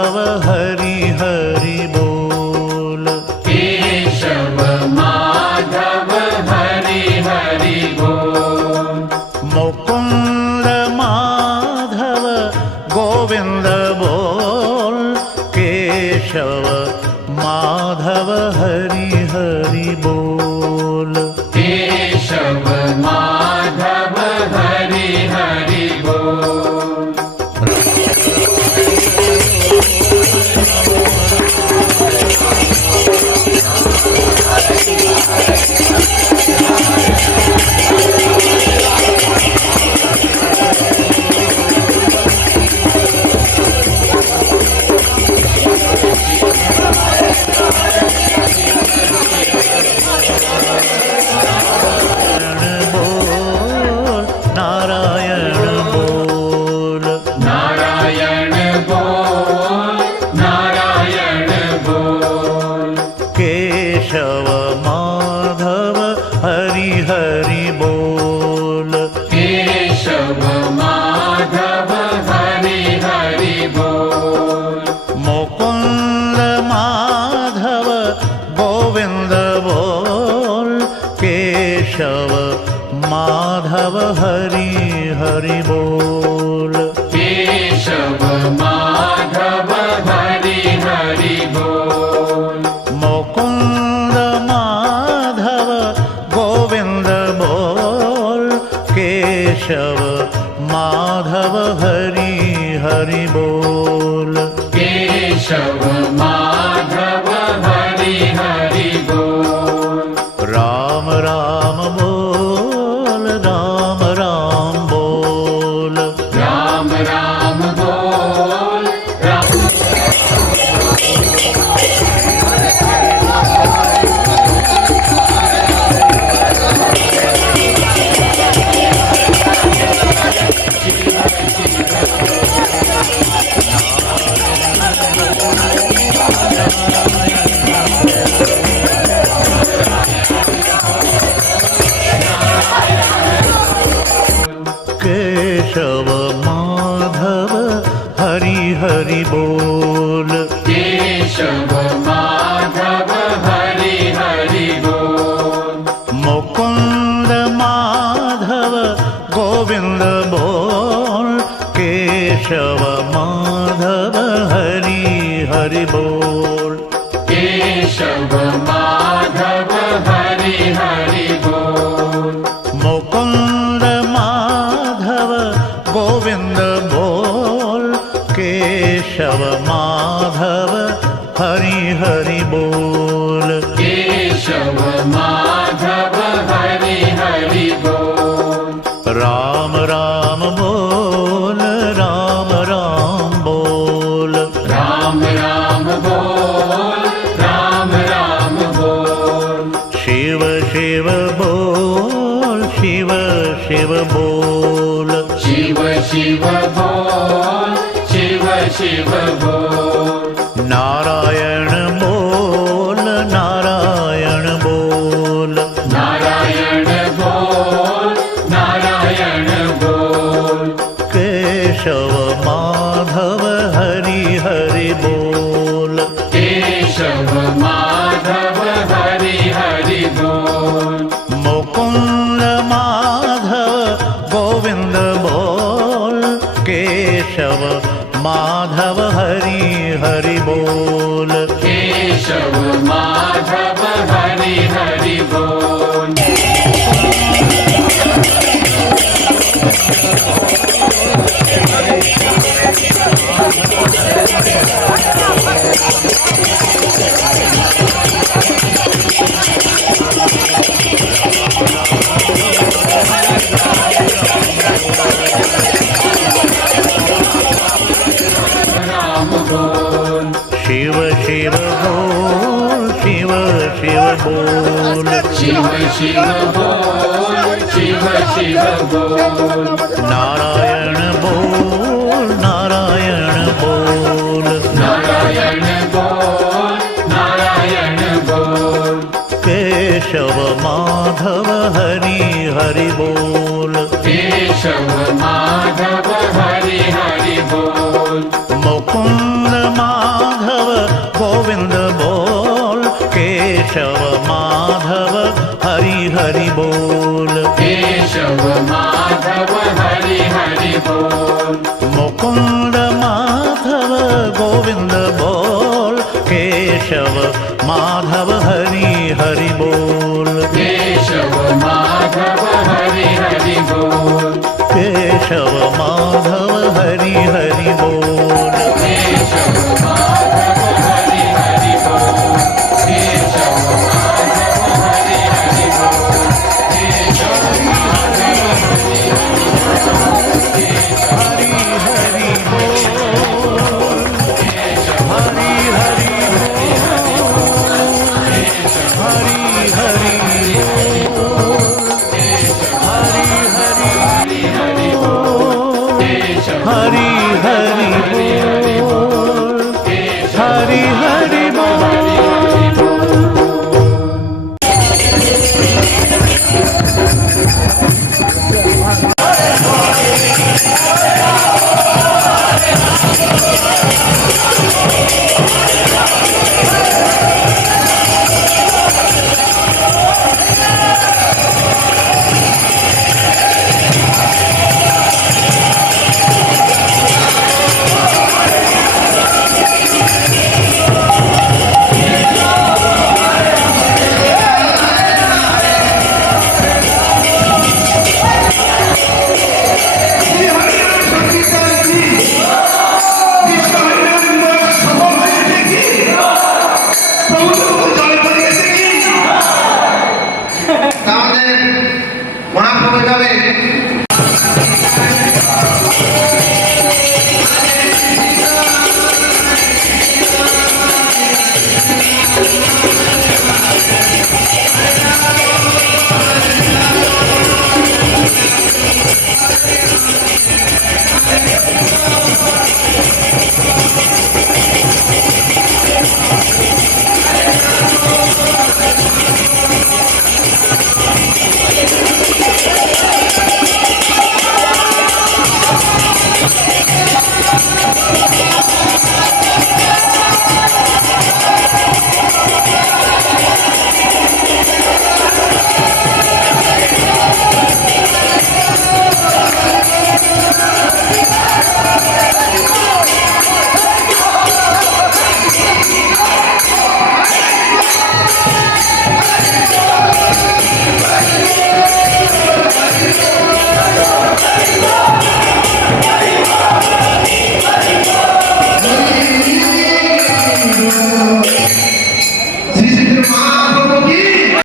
माधव हरि हरि बोल। केशव माधव हरि हरि बोल। मुकुंद माधव गोविंद बोल। केशव माधव हरि हरि बोल। केशव माधव हरि हरि बोल। नारायण बोल। नारायण बोल। नारायण बोल। केशव माधव हरि हरि बोल। केशव माधव हरि हरि बोल। मुकुंद माधव गोविंद बोल। केशव माधव हरि हरि बोल। केशव माधव हरि हरि बोल। मुकुंद माधव गोविंद बोल। केशव माधव हरि हरि बोल। केशव माधव हरि हरि बोल। राम राम बोल। राम राम बोल। राम राम बोल। राम केशव माधव हरि हरि बोल। केशव माधव हरि हरि बोल। मुकुंद माधव गोविंद बोल। केशव माधव हरि हरि बोल। केशव माधव हरि हरि बोल। मुकुंद माधव गोविंद बोल। केशव माधव हरि हरि बोल। केशव माधव हरि हरि बोल। राम राम बोल। राम राम बोल। राम राम बोल। राम राम बोल। शिव शिव बोल। शिव शिव बोल। शिव शिव बोल। शिव शिव बोल। नारायण बोल। नारायण बोल। नारायण बोल। नारायण बोल। केशव माधव हरि हरि बोल। केशव माधव हरि हरि बोल। मुकुंद माधव गोविंद बोल। केशव माधव हरि हरि बोल। केशव माधव हरि हरि बोल। राम बोल। शिव शिव बोल। शिव शिव बोल। शिव शिव बोल। शिव शिव बोल। नारायण बोल। नारायण बोल। नारायण बोल। नारायण बोल। केशव माधव हरि हरि बोल। केशव माधव हरि हरि बोल। मुकुंद माधव हरि हरि बोल केशव माधव हरि हरि बोल मुकुंद माधव गोविंद बोल केशव माधव हरि हरि बोल केशव माधव हरि हरि बोल केशव माधव हरि हरि